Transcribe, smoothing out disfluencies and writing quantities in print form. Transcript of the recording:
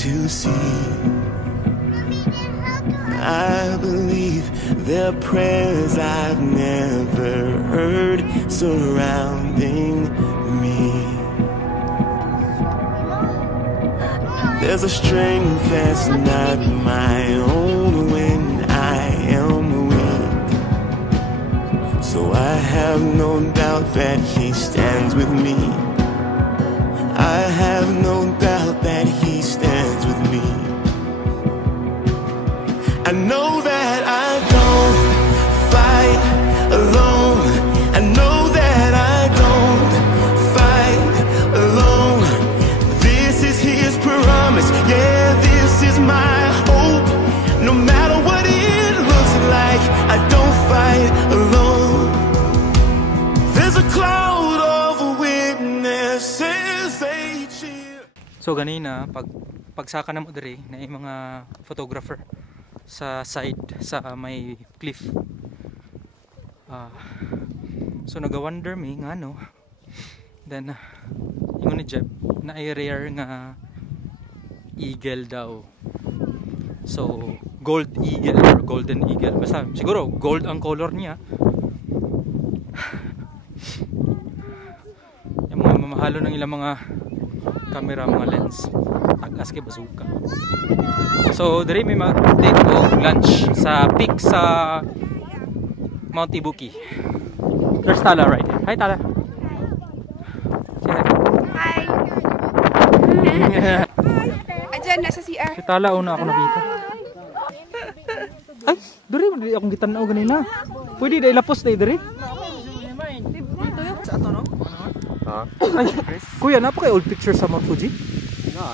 to see. I believe there are prayers I've never heard surrounding me. There's a strength that's not my own when I am weak. So I have no doubt that He stands with me. I have no doubt that He stands with me. I know that I don't fight alone. I know that I don't fight alone. This is His promise, yeah, this is my hope. No matter what it looks like, I don't fight alone. There's a cloud of witnesses, they cheer. So ganina, pagsaka na mo diri na yung mga photographer sa side sa may cliff. So nagawonder me nga no. Then ingon ni Jeb na ay rare nga eagle daw. So gold eagle or golden eagle, basta siguro gold ang color niya. Yung mga mamahalo ng ilang mga camera, mga lens, tagas kay bazooka. So diri may mag-take ko lunch sa peak sa Mount Ibuki. There's Tala right here. Hi Tala. Say hi. Hi. Ayan, nasa CR. Si Tala una ako nakita. Ay, diri akong gitanaw ganina. Pwede dai lapos dai diri. Sa ato no? Ha? Ay, kuya, napaka old picture sa Mount Fuji? No.